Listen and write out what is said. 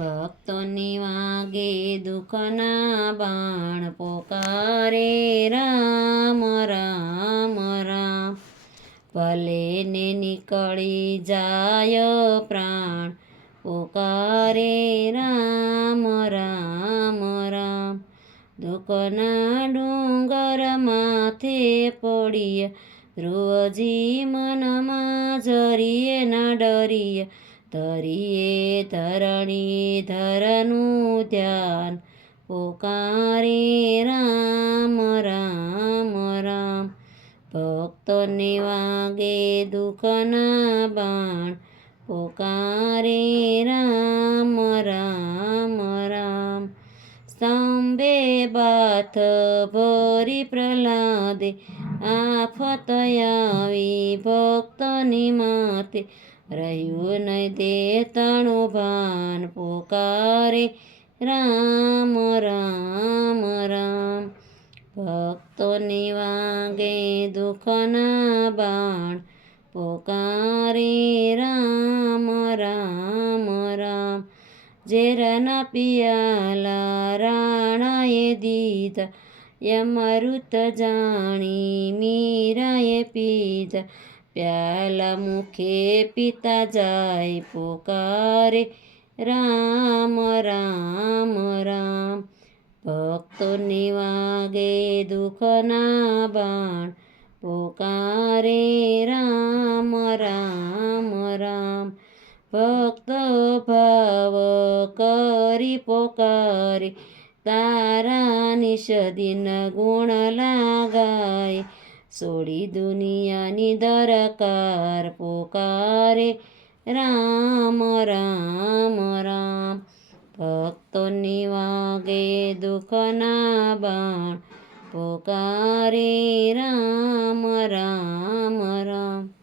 ભક્તોની વાગે દુઃખના બાણ પોકારે રામ રામ રામ. ભલે ને નીકળી જાય પ્રાણ પોકારે રામ રામ રામ. દુઃખના ડુંગર માથે પડીએ ધ્રુવજી મનમાં જરીએ ના ડરીએ. ધરીએ ધરણી ધરનું ધ્યાન પોકારે રામ રામ રામ. ભક્તોને વાગે દુઃખના બાણ પોકારે રામ રામ રામ. સ્તંભે બાથ ભરી પ્રહલાદે આફત આવી ભક્તની માથે. રહ્યું નહીં તે તણું ભાન પોકારે રામ રામ રામ. ભક્તોની વાગે દુઃખના બાણ પોકારે રામ રામ રામ. ઝેરના પિયાલા રાણાએ દીધા યમૃત જાણી મીરાએ પીધા. પ્યાલા મુખે પીતા જાય પોકારે રામ રામ રામ. ભક્તોની વાગે દુઃખના બાણ પોકારે રામ રામ રામ. ભક્ત ભાવ કરી પોકારે તારા નિષદિન ગુણ લાગાય. છોડી દુનિયાની દરકાર પોકારે રામ રામ રામ. ભક્તોની વાગે દુઃખના બાણ પોકારે રામ રામ રામ.